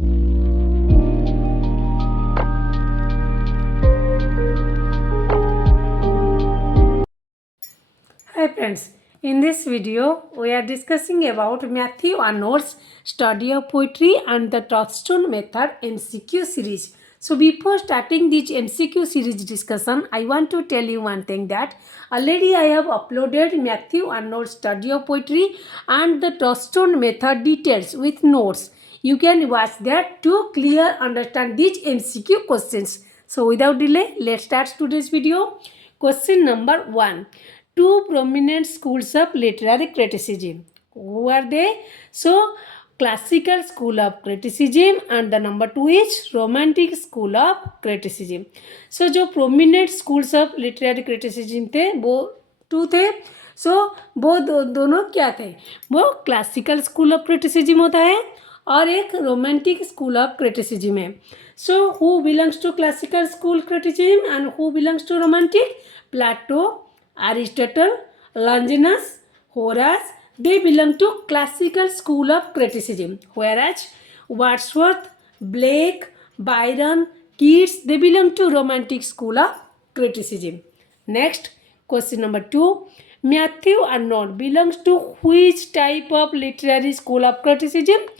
Hi friends, in this video we are discussing about Matthew Arnold's study of poetry and the Touchstone method MCQ series. So before starting this MCQ series discussion, I want to tell you one thing that already I have uploaded Matthew Arnold's study of poetry and the Touchstone method details with notes. You can watch that to clear understand these MCQ questions. So without delay, let's start today's video. Question number 1. Two prominent schools of literary criticism. Who are they? So, classical school of criticism and the number 2 is romantic school of criticism. So, जो prominent schools of literary criticism थे वो 2 थे. सो वो दोनों क्या थे? वो classical school of criticism होता है और एक रोमांटिक स्कूल ऑफ क्रिटिसिज्म है. So who belongs to classical school criticism and who belongs to romantic? Plato, Aristotle, Longinus, Horace, they belong to classical school of criticism. Whereas Wordsworth, Blake, Byron, Keats, they belong to romantic school of criticism. Next, question number 2. Matthew Arnold belongs to which type of literary school of criticism?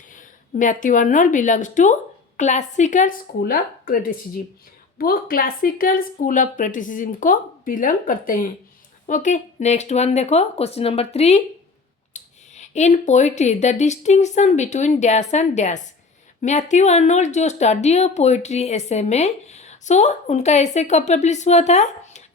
Matthew Arnold belongs to classical school of criticism. वो classical school of criticism को belong करते हैं. Okay, next one देखो, question number 3. In poetry the distinction between dash and dash. Matthew Arnold जो study of poetry ऐसे में, सो उनका ऐसे कब पब्लिश हुआ था?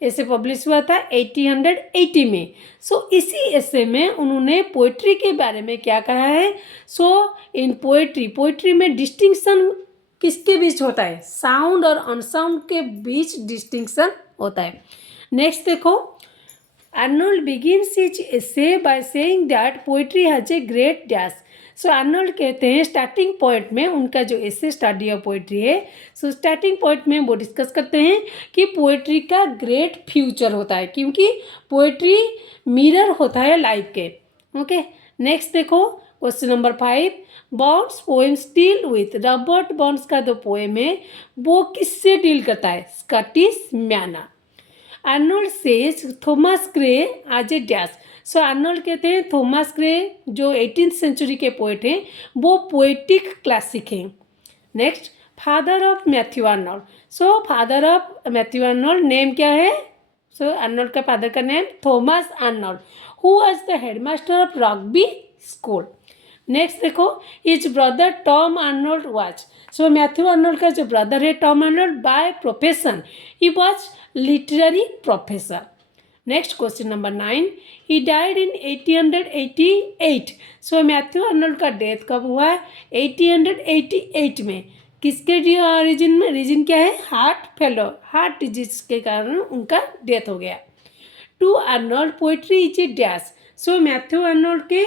ऐसे पब्लिश हुआ था 1880 में. सो इसी ऐसे में उन्होंने पोइट्री के बारे में क्या कहा है? सो इन पोइट्री में डिस्टिंक्शन किसके बीच होता है? साउंड और अनसाउंड के बीच डिस्टिंक्शन होता है. नेक्स्ट देखो, Arnold begins his essay by saying that poetry has a great dash. So Arnold कहते हैं स्टार्टिंग पॉइंट में, उनका जो एसे स्टडी ऑफ पोइट्री है, सो स्टार्टिंग पॉइंट में वो डिस्कस करते हैं कि पोइट्री का ग्रेट फ्यूचर होता है, क्योंकि पोइट्री मिरर होता है लाइफ के. ओके, नेक्स्ट देखो, question number 5. Burns poems deal with. Robert Burns का जो पोएम है वो किससे डील करता है? Scottish manner. Arnold says Thomas Gray as a dash. So Arnold कहते हैं थॉमस ग्रे जो 18th सेंचुरी के पोएट हैं वो पोएटिक क्लासिक हैं. Next, father of Matthew Arnold. So father of Matthew Arnold name क्या है? सो आर्नोल्ड का फादर का name Thomas Arnold, who was the headmaster of Rugby school. Next देखो, his brother Tom Arnold was. So Matthew Arnold का जो brother है Tom Arnold, by profession he was literary professor. Next question number 9. He died in 1888. So Matthew Arnold का death कब हुआ है? 1888 में. किसके रीजन क्या है? हार्ट डिजीज के कारण उनका डेथ हो गया. To Arnold poetry is a dash. So Matthew Arnold के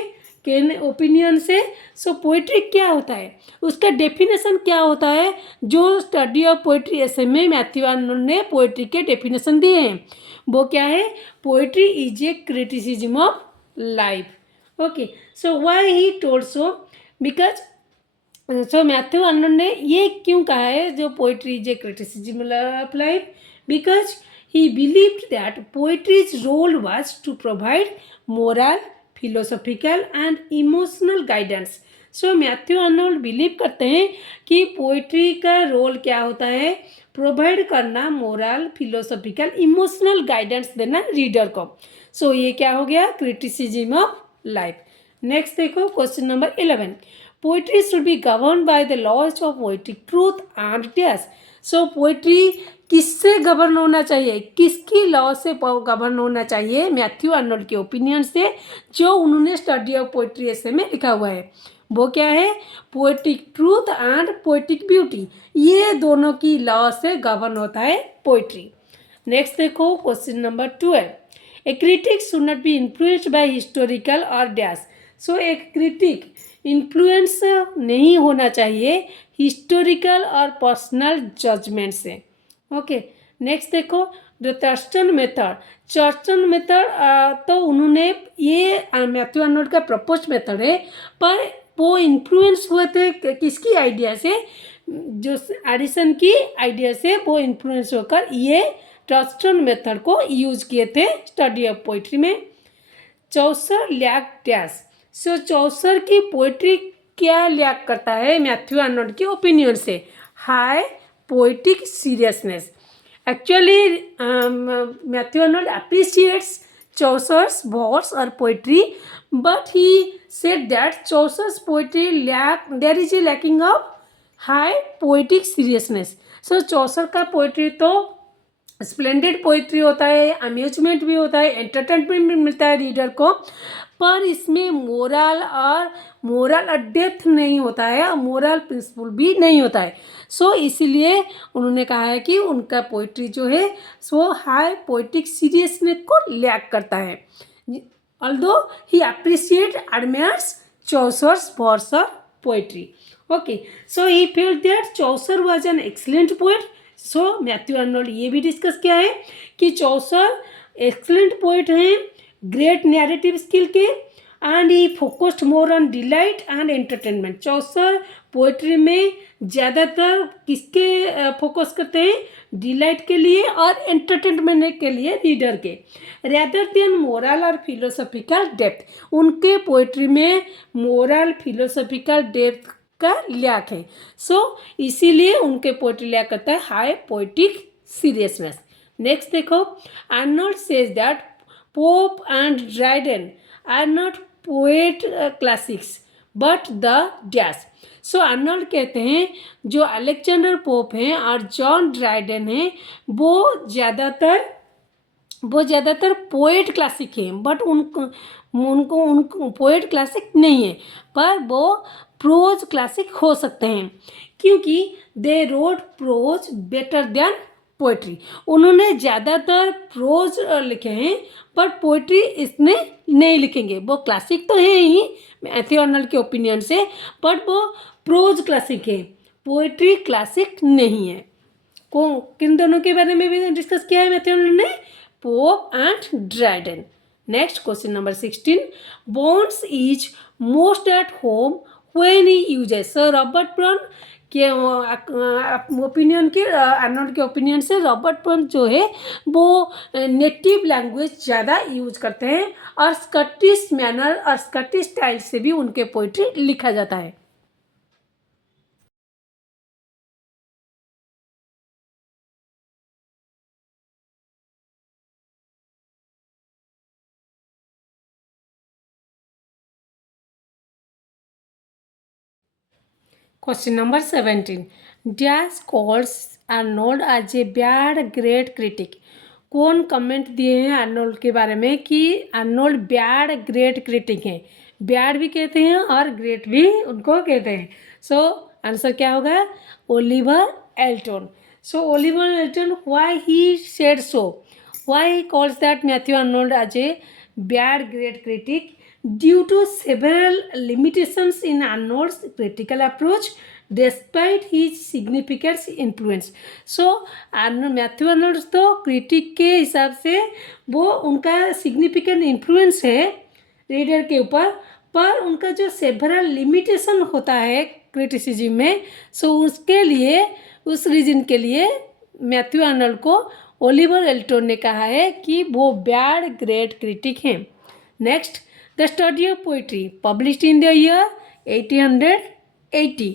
ओपिनियन से सो पोइट्री क्या होता है, उसका डेफिनेशन क्या होता है? जो स्टडी ऑफ पोइट्री ऐसे में मैथ्यू आर्नोल्ड ने पोइट्री के डेफिनेशन दिए हैं वो क्या है? Poetry is a criticism of life. Okay, so why he told so? Because so Matthew Arnold ने ये क्यों कहा है जो poetry is a criticism of life? Because he believed that poetry's role was to provide moral, philosophical and emotional guidance. So Matthew Arnold believe करते हैं कि poetry का रोल क्या होता है? प्रोवाइड करना मोरल, फिलोसॉफिकल, इमोशनल गाइडेंस देना reader को. सो ये क्या हो गया? Criticism of life. नेक्स्ट देखो, question number 11. Poetry should be govern by the laws of poetic truth and dash. So poetry किससे गवर्न होना चाहिए? किसकी लॉ से गवर्न होना चाहिए? मैथ्यू आर्नोल्ड के ओपिनियन से, जो उन्होंने स्टडी ऑफ पोइट्री ऐसे में लिखा हुआ है. वो क्या है? Poetic truth and poetic beauty. ये दोनों की लॉ से गवर्न होता है पोइट्री. नेक्स्ट देखो, question number 12. A critic should not be influenced by historical और डैश. सो एक क्रिटिक इन्फ्लुएंस नहीं होना चाहिए हिस्टोरिकल और पर्सनल जजमेंट से. ओके, नेक्स्ट देखो, द चर्चन मेथड. चर्चन मेथड तो उन्होंने ये मैथ्यू आर्नोल्ड का प्रपोज मेथड है, पर वो इन्फ्लुएंस हुए थे किसकी आइडिया से, जो एडिसन की आइडिया से वो इन्फ्लुएंस होकर ये टॉर्स्टन मेथड को यूज किए थे स्टडी ऑफ पोइट्री में। चौसर लैक डैश। सो चौसर की पोइट्री क्या लैक करता है मैथ्यू आर्नोल्ड के ओपिनियन से, high poetic seriousness. Actually, Matthew Arnold appreciates Chaucer's verse or poetry, but he said that Chaucer's poetry there is a lacking of high poetic seriousness. So Chaucer का poetry तो splendid poetry होता है, amusement भी होता है, entertainment भी मिलता है रीडर को, पर इसमें मोरल डेप्थ नहीं होता है और मोरल प्रिंसिपल भी नहीं होता है। सो इसीलिए उन्होंने कहा है कि उनका पोइट्री जो है सो हाई पोइटिक सीरियसनेस को लैक करता है। Although he appreciate admires Chaucer's verse of poetry. Okay, so he felt that Chaucer was an excellent poet. So Matthew Arnold ये भी डिस्कस किया है कि चौसर एक्सीलेंट पोएट हैं, ग्रेट नैरेटिव स्किल के, and he focused more on delight and entertainment. Chaucer poetry में ज़्यादातर किसके फोकस करते हैं, डिलाइट के लिए और एंटरटेनमेंट के लिए रीडर के, रेदर देन मोरल और फिलोसॉफिकल डेप्थ। उनके पोएट्री में मोरल फिलोसॉफिकल डेप्थ का लैक है। सो इसीलिए उनके पोएट्री लैक करता है हाई पोएटिक सीरियसनेस। नेक्स्ट देखो, Arnold says that Pope and Dryden are not poet classics but the dash. So Arnold कहते हैं जो अलेक्जेंडर पोप हैं और जॉन ड्राइडेन हैं वो ज़्यादातर पोएट क्लासिक हैं, बट उनको पोएट क्लासिक नहीं है, पर वो प्रोज क्लासिक हो सकते हैं क्योंकि they wrote prose better than poetry. उन्होंने ज़्यादातर प्रोज लिखे हैं पर पोइट्री इसने नहीं लिखेंगे। वो क्लासिक तो है ही मैथ्यू आर्नोल्ड के ओपिनियन से, बट वो प्रोज क्लासिक है, पोइट्री क्लासिक नहीं है। किन दोनों के बारे में भी डिस्कस किया है मैथ्यू आर्नोल्ड ने, pope and Dryden. Next question number 16, bonds is most at home when he uses. Sir Robert brown के ओपिनियन के आर्नोल्ड के ओपिनियन से रॉबर्ट ब्राउन जो है वो नेटिव लैंग्वेज ज़्यादा यूज करते हैं और स्कॉटिश मैनर और स्कॉटिश स्टाइल से भी उनके पोइट्री लिखा जाता है। Question number 17, dash calls Arnold as a bad great critic. कौन कमेंट दिए हैं आर्नोल्ड के बारे में कि आर्नोल्ड बैड ग्रेट क्रिटिक हैं। बैड भी कहते हैं और ग्रेट भी उनको कहते हैं। सो आंसर क्या होगा, Oliver Elton. So Oliver Elton, why he said so, why he calls that Matthew Arnold as a bad great critic, due to several limitations in Arnold's critical approach despite his significant influence. So Matthew Arnold तो critic के हिसाब से वो उनका significant influence है reader के ऊपर, पर उनका जो सेवरल लिमिटेशन होता है क्रिटिसिज्म में, सो उसके लिए उस रीजन के लिए मैथ्यू आर्नोल्ड को ओलिवर एल्टन ने कहा है कि वो बैड ग्रेट क्रिटिक हैं। Next, The Study of Poetry, published in the year 1880.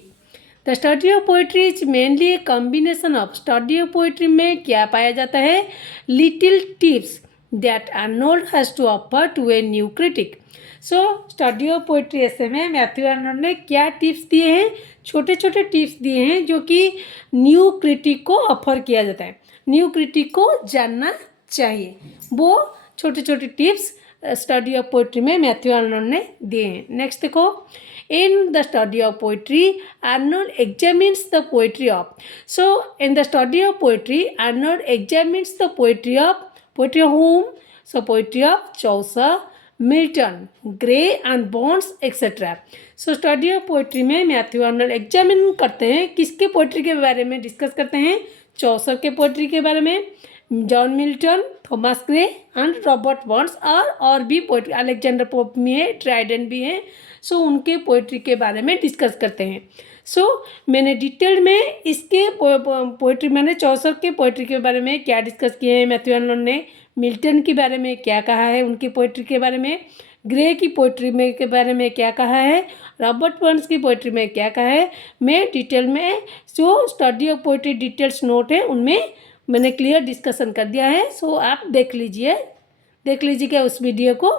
The Study of Poetry is mainly a combination of Study of Poetry में क्या पाया जाता है, little tips that Arnold has to offer to a new critic. So Study of Poetry ऐसे में Matthew Arnold ने क्या tips दिए हैं, छोटे छोटे टिप्स दिए हैं जो कि न्यू क्रिटिक को ऑफर किया जाता है, न्यू क्रिटिक को जानना चाहिए। वो छोटे छोटे टिप्स स्टडी ऑफ पोइट्री में मैथ्यू आर्नोल्ड ने दिए हैं। नेक्स्ट देखो, in the study of poetry Arnold examines the poetry of. So in the study of poetry Arnold examines the poetry of home, so poetry of Chaucer, Milton, grey and bonds etcetera. So study of poetry में Matthew Arnold examine करते हैं, किसके poetry के बारे में discuss करते हैं, चौसर के पोइट्री के बारे में, John Milton, Thomas Gray and Robert Burns और भी पोइट्री, अलेक्जेंडर पोप भी हैं, ड्राइडन भी हैं। सो उनके पोइट्री के बारे में डिस्कस करते हैं। सो मैंने डिटेल में इसके पोइट्री, मैंने चौसर के पोइट्री के बारे में क्या डिस्कस किए हैं, मैथ्यू आर्नोल्ड ने मिल्टन के बारे में क्या कहा है, उनकी पोइट्री के बारे में, ग्रे की पोइट्री में के बारे में क्या कहा है, रॉबर्ट बर्न्स की पोइट्री में क्या कहा है, मैं डिटेल में जो study of poetry details note है उनमें मैंने क्लियर डिस्कशन कर दिया है। सो आप देख लीजिएगा उस वीडियो को।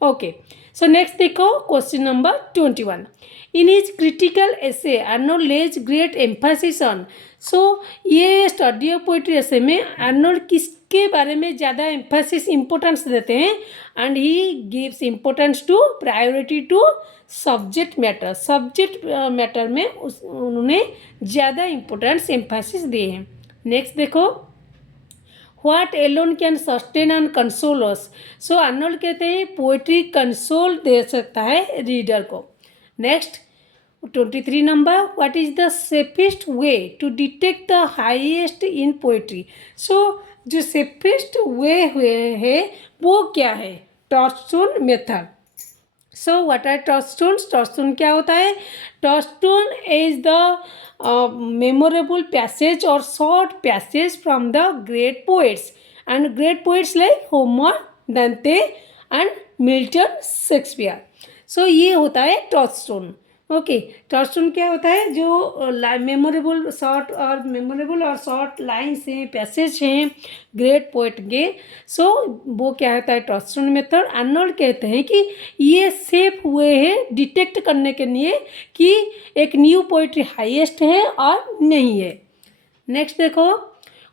ओके, सो नेक्स्ट देखो question number 21। In his critical essay Arnold lays great emphasis on. So ये स्टडी ऑफ पोइट्री एसे में आर्नोल्ड किसके बारे में ज़्यादा एम्फासिस इम्पोर्टेंस देते हैं, and he gives importance to priority to subject matter में उन्होंने ज़्यादा इम्पोर्टेंस एम्फासिस दिए हैं। नेक्स्ट देखो, what alone can sustain and console us. So Arnold कहते हैं पोइट्री कंसोल दे सकता है रीडर को। Next 23 number, what is the safest way to detect the highest in poetry. So जो सेफेस्ट वे है वो क्या है, touchstone method. So what are touchstones, touchstone क्या होता है, touchstone is the memorable passage और short passage from the great poets like Homer, Dante and Milton, Shakespeare. So ये होता है टॉर्चस्टोन। ओके, टॉर्चस्टोन क्या होता है, जो मेमोरेबल और शॉर्ट लाइन्स हैं, पैसेज हैं ग्रेट पोइट के। सो वो क्या होता है टॉर्चस्टोन मेथड। आर्नोल्ड कहते हैं कि ये सेफ वे है डिटेक्ट करने के लिए कि एक न्यू पोइट्री हाईएस्ट है और नहीं है। नेक्स्ट देखो,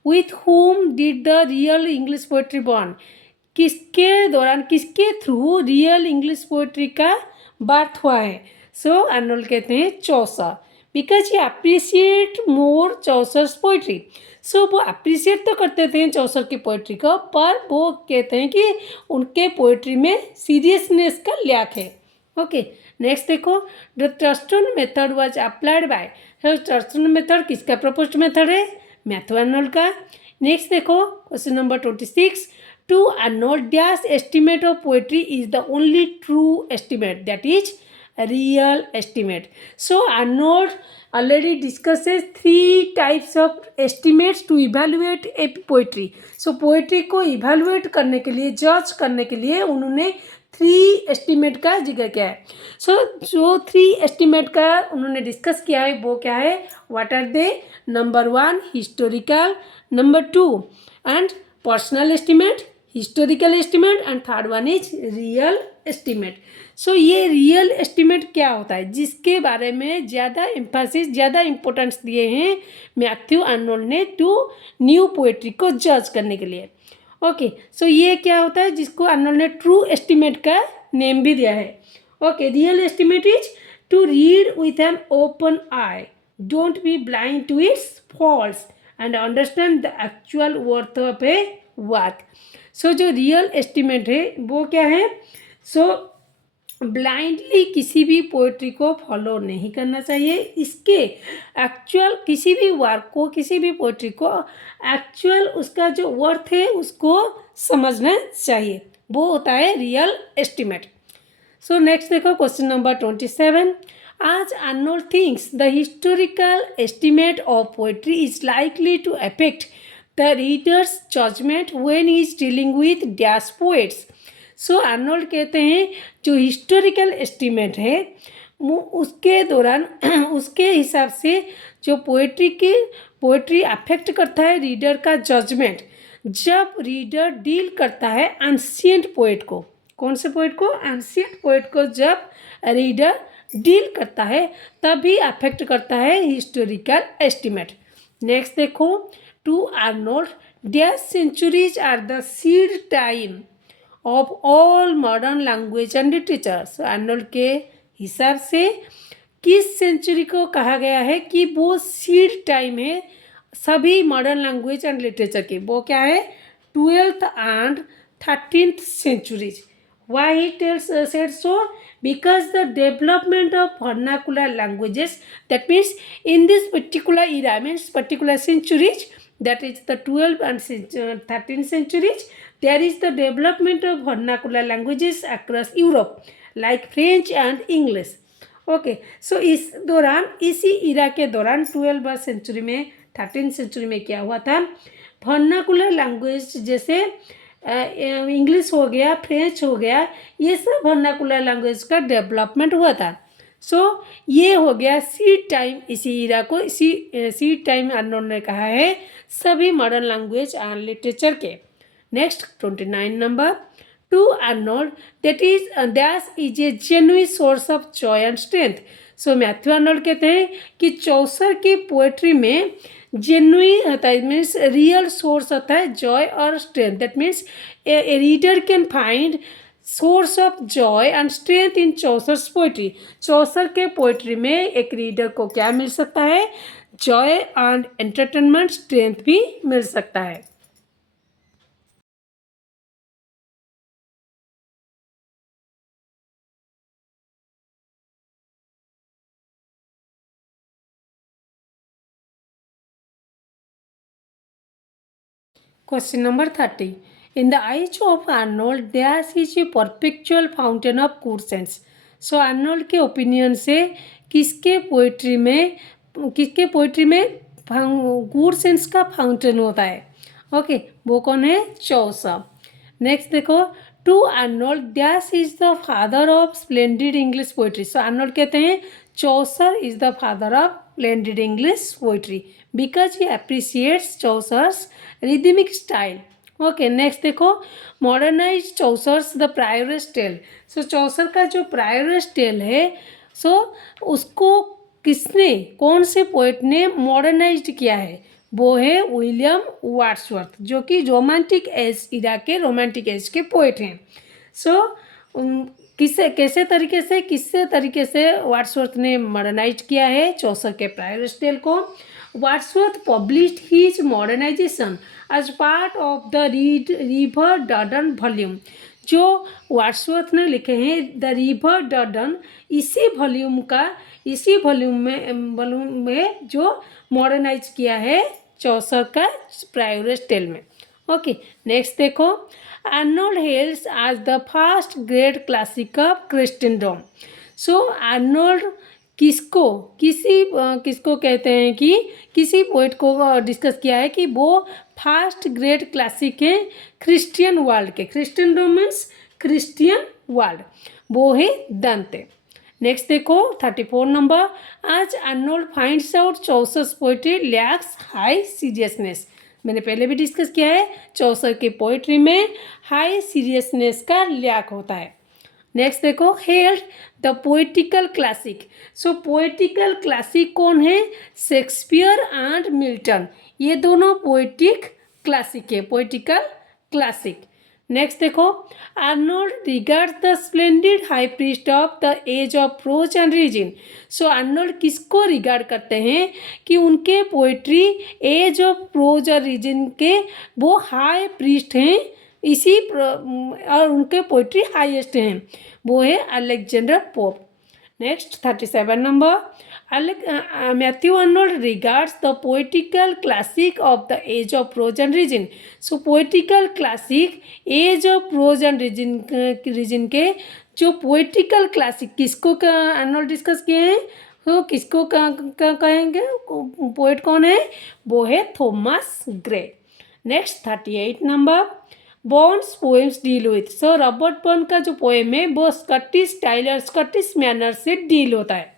with whom did the real English poetry born. किसके थ्रू रियल इंग्लिश पोइट्री का बर्थ हुआ है। सो आर्नोल्ड कहते हैं Chaucer, because he appreciate more Chaucer's poetry. So वो अप्रिशिएट तो करते थे चौसर की पोइट्री को, पर वो कहते हैं कि उनके पोइट्री में सीरियसनेस का लैक है। ओके, नेक्स्ट देखो, the touchstone method was applied by. Touchstone method किसका प्रपोज्ड मेथड है, मैथ्यू आर्नोल्ड का। नेक्स्ट देखो question number 26, to Arnold dash estimate of poetry is the only true estimate, that is real estimate. So Arnold already discusses 3 types of estimates to evaluate a poetry. So poetry को evaluate करने के लिए, जज करने के लिए उन्होंने 3 estimate का जिक्र किया है। So जो 3 estimate का उन्होंने डिस्कस किया है वो क्या है, what are they? Number 1 historical, number 2 and personal estimate, historical estimate and third one is real estimate. सो ये रियल एस्टिमेट क्या होता है, जिसके बारे में ज़्यादा एम्फासिस, ज़्यादा इम्पोर्टेंस दिए हैं मैथ्यू आर्नोल्ड ने टू न्यू पोएट्री को जज करने के लिए। ओके, सो ये क्या होता है जिसको आर्नोल्ड ने ट्रू एस्टिमेट का नेम भी दिया है। Okay, real estimate is to read with an open eye, don't be blind to its faults and understand the actual worth of a work. So जो रियल एस्टिमेट है वो क्या है, सो ब्लाइंडली किसी भी पोइट्री को फॉलो नहीं करना चाहिए, इसके एक्चुअल किसी भी वर्क को, किसी भी पोइट्री को एक्चुअल उसका जो वर्थ है उसको समझना चाहिए, वो होता है रियल एस्टिमेट। सो नेक्स्ट देखो क्वेश्चन नंबर 27, आज Arnold thinks the historical estimate of poetry is likely to affect the reader's judgement when he is dealing with dash poets. So Arnold कहते हैं जो हिस्टोरिकल एस्टिमेट है वो उसके दौरान उसके हिसाब से जो पोइट्री अफेक्ट करता है रीडर का जजमेंट, जब रीडर डील करता है एंशिएंट पोइट को, कौन से पोइट को, एंशिएंट पोइट को जब रीडर डील करता है तभी अफेक्ट करता है हिस्टोरिकल एस्टिमेट। नेक्स्ट देखो, to Arnold dash centuries are the seed time of all modern language and literature. Arnold के हिसाब से किस सेंचुरी को कहा गया है कि वो सीड टाइम है सभी मॉडर्न लैंग्वेज एंड लिटरेचर की, वो क्या है 12th and 13th centuries. Why he said so? Because the development of vernacular languages, that means in this particular era, means particular centuries, that is the 12th and 13th centuries, there is the development of vernacular languages across Europe like French and English. Okay so इस दौरान इसी इरा के दौरान 12th century में 13th century में क्या हुआ था, वर्नाकुलर लैंग्वेज जैसे इंग्लिश हो गया, फ्रेंच हो गया, ये सब वर्नाकुलर लैंग्वेज का डेवलपमेंट हुआ था. सो ये हो गया सीड टाइम. इसी इरा को सीड टाइम अर्नोल्ड ने कहा है सभी मॉडर्न लैंग्वेज एंड लिटरेचर के. नेक्स्ट 29 नंबर, to Arnold that is a genuine source of joy and strength. So Matthew Arnold कहते हैं कि चौसर की पोएट्री में जेन्युइन होता है, मीन्स रियल सोर्स होता है जॉय और strength. That means a reader can find source of joy and strength in Chaucer's poetry. Chaucer के पोइट्री में एक रीडर को क्या मिल सकता है, जॉय एंड एंटरटेनमेंट, स्ट्रेंथ भी मिल सकता है. Question number 30. In the eyes of Arnold, there is a perpetual fountain of good sense. So Arnold के ओपिनियन से किसके पोइट्री में गुड सेंस का फाउंटेन होता है. ओके वो कौन है, चौसर. नेक्स्ट देखो, to Arnold that is the father of splendid English poetry. So Arnold कहते हैं Chaucer is the father of splendid English poetry because he appreciates Chaucer's rhythmic style. Okay next देखो, modernize Chaucer's the Prioress tale. So Chaucer का जो प्रायोरस tell है, सो उसको किसने, कौन से पोएट ने मॉडर्नाइज्ड किया है, वो है विलियम वर्ड्सवर्थ, जो कि रोमांटिक एज इरा के रोमांटिक एज के पोएट हैं. सो किससे तरीके से वर्ड्सवर्थ ने मॉडर्नाइज किया है चौसर के प्रायोरस टेल को. Wordsworth published his modernization as part of the river Duddon volume. जो वर्ड्सवर्थ ने लिखे हैं द रिवर डर्डन, इसी वॉल्यूम में जो मॉडर्नाइज किया है चौसर का प्रायोरस टेल में. ओके नेक्स्ट देखो, Arnold hails as the first great classic of Christendom. So Arnold किसको कहते हैं कि किसी पोइट को डिस्कस किया है कि वो फर्स्ट ग्रेट क्लासिक है क्रिश्चियन वर्ल्ड के. क्रिश्चियनडम मीन्स क्रिश्चियन वर्ल्ड, वो है दंते. नेक्स्ट देखो 34 नंबर, आज Arnold finds out Chaucer's poetry lakhs high seriousness. मैंने पहले भी डिस्कस किया है चौसर की पोइट्री में हाई सीरियसनेस का लैक होता है. नेक्स्ट देखो, held the poetical classic. So poetical classic कौन है, शेक्सपियर एंड मिल्टन, ये दोनों पोइटिक क्लासिक है, पोइटिकल क्लासिक. नेक्स्ट देखो, Arnold regard the splendid high priest of the age of prose and reason. So Arnold किसको regard करते हैं कि उनके पोइट्री एज ऑफ प्रोज और रीजन के वो हाई प्रीस्ट हैं, और उनके पोइट्री हाईएस्ट हैं, वो है अलेक्जेंडर पोप. नेक्स्ट 37 नंबर, Matthew Arnold regards the poetical classic of the age of prose and reason. So poetical classic age of prose and reason के जो पोइटिकल क्लासिक किसको अर्नोल्ड डिस्कस किए हैं, तो किसको कहेंगे, पोइट कौन है, वो है थॉमस ग्रे. नेक्स्ट 38 नंबर, Burns poems deal with. So Robert Burn का जो पोएम है वो स्कॉटिश स्टाइल और स्कॉटिश मैनर से डील होता है.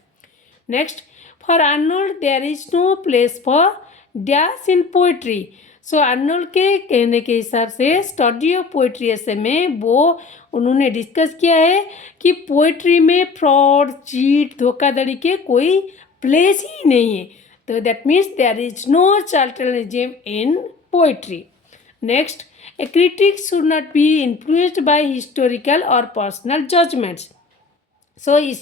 Next, for Arnold there is no place for dash in poetry. So Arnold के कहने के हिसाब से स्टडी ऑफ पोइट्री ऐसे में वो उन्होंने डिस्कस किया है कि पोइट्री में फ्रॉड, चीट, धोखाधड़ी के कोई प्लेस ही नहीं है. तो that means there is no charlatanism in poetry. Next, a critic should not be influenced by historical or personal judgments. सो इस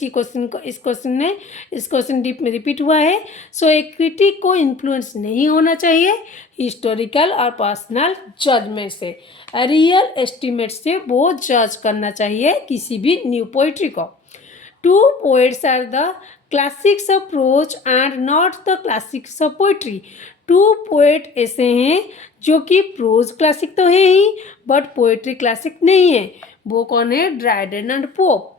क्वेश्चन रिपीट हुआ है. सो एक क्रिटिक को इन्फ्लुएंस नहीं होना चाहिए हिस्टोरिकल और पर्सनल जजमेंट से, रियल एस्टिमेट से वो जज करना चाहिए किसी भी न्यू पोइट्री को. Two poets are the classics of prose and not the classics of poetry. 2 poet ऐसे हैं जो कि प्रोज क्लासिक तो है ही बट पोएट्री क्लासिक नहीं है। वो कौन है? Dryden and Pope.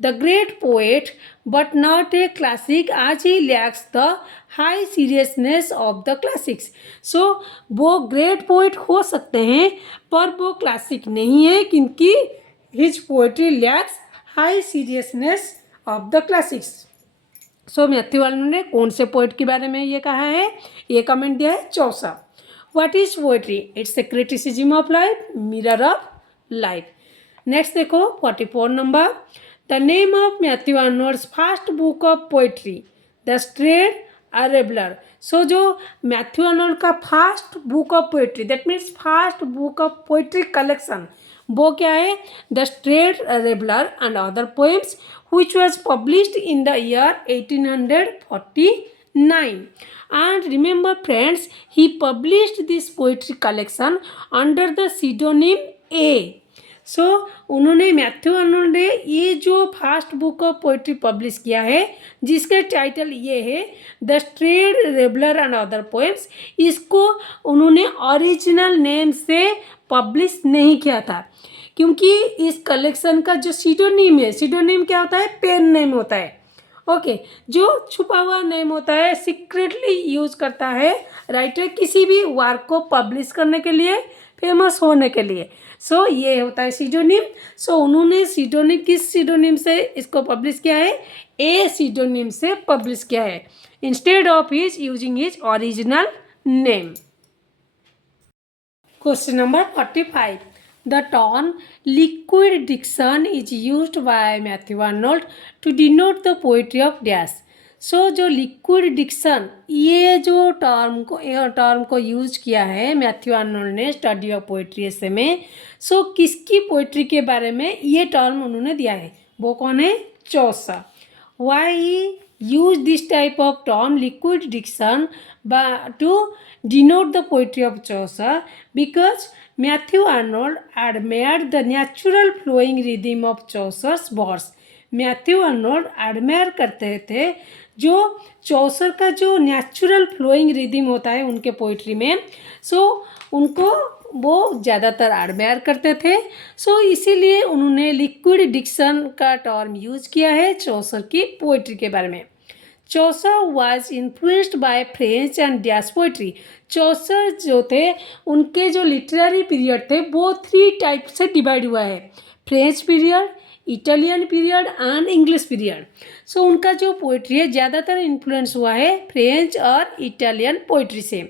The great poet but not a classic as he lacks the high seriousness of the classics. So वो ग्रेट पोएट हो सकते हैं पर वो क्लासिक नहीं है क्योंकि his poetry lakhs high seriousness of the classics. So Matthew Arnold ने कौन से पोएट के बारे में ये कहा है? ये कमेंट दिया है Chaucer. What is poetry? It's a criticism of life, mirror of life. Next देखो 44 number. The name of Matthew Arnold's first book of poetry the strayed अरेबलर। सो जो मैथ्यू आर्नोल्ड का first book of poetry that means first book of poetry collection वो क्या है? The strayed अरेबलर and other poems which was published in the year 1849. And remember friends, he published this poetry collection under the pseudonym A. So उन्होंने Matthew Arnold ने ये जो first book of poetry publish किया है जिसके title ये है द स्ट्रेड रेबलर एंड अदर पोएम्स, इसको उन्होंने ओरिजिनल नेम से पब्लिश नहीं किया था क्योंकि इस कलेक्शन का जो सीडोनीम है, सीडोनीम क्या होता है? पेन नेम होता है। ओके जो छुपा हुआ नेम होता है, सीक्रेटली यूज करता है राइटर किसी भी वर्क को पब्लिश करने के लिए, फेमस होने के लिए। सो ये होता है सीडोनीम। सो उन्होंने सीडोनीम किस सीडोनीम से इसको पब्लिश किया है? ए सीडोनीम से पब्लिश किया है instead of his using his original name. Question number 45। The term liquid diction is used by Matthew Arnold to denote the poetry of dash. So जो liquid diction ये जो टर्म को यूज किया है मैथ्यू आर्नोल्ड ने study of poetry ऐसे में। सो किसकी पोइट्री के बारे में ये टर्म उन्होंने दिया है? वो कौन है? Chausa. Why he used this type of term liquid diction to denote the poetry of Chaucer? Because Matthew Arnold admired the natural flowing rhythm of Chaucer's verse. Matthew Arnold admire करते थे जो चौसर का जो नेचुरल फ्लोइंग रिदम होता है उनके poetry में। सो उनको वो ज़्यादातर एडमायर करते थे। सो इसीलिए उन्होंने लिक्विड डिक्शन का टर्म यूज किया है चौसर की पोइट्री के बारे में। Chaucer was influenced by French and dash poetry. Chaucer जो थे उनके जो लिटरेरी पीरियड थे वो 3 टाइप से डिवाइड हुआ है, French period, Italian period and English period. So उनका जो पोइट्री है ज़्यादातर इन्फ्लुएंस हुआ है फ्रेंच और इटालियन पोइट्री से।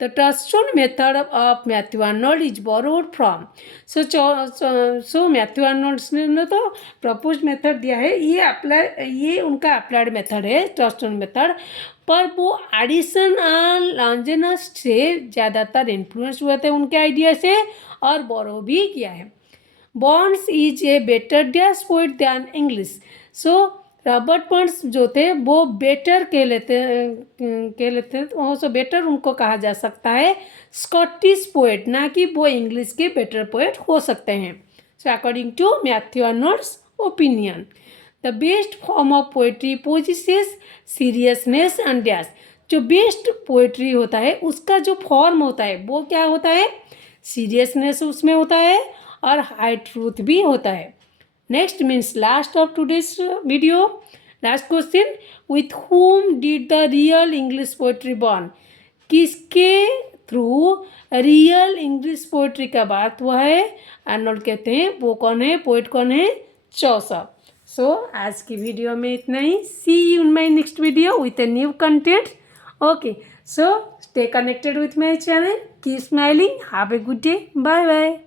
The touchstone method of Matthew Arnold is borrowed from. So Matthew Arnold ने तो प्रपोज मेथड दिया है, ये उनका अप्लाइड मेथड है टचस्टोन मेथड, पर वो एडिसन एंड लॉन्जेनस से ज़्यादातर इन्फ्लुएंस हुए थे उनके आइडिया से और बोरो भी किया है। Burns is a better dash poet than English. So Robert Burns जो थे वो बेटर कह लेते सो बेटर उनको कहा जा सकता है स्कॉटिश पोएट, ना कि वो इंग्लिश के बेटर पोएट हो सकते हैं। So according to Matthew Arnold's opinion the best form of poetry possesses seriousness and dash. जो बेस्ट पोएट्री होता है उसका जो फॉर्म होता है वो क्या होता है? सीरियसनेस उसमें होता है और हाई ट्रूथ भी होता है। Next means last of today's video, last question, with whom did the real English poetry born? किसके थ्रू रियल इंग्लिश पोएट्री का बात हुआ है? आर्नोल्ड कहते हैं वो कौन है? पोएट कौन है? चौसर। सो आज की वीडियो में इतना ही। See you in my next video with a new content. Okay so stay connected with my channel, keep smiling, have a good day, bye bye.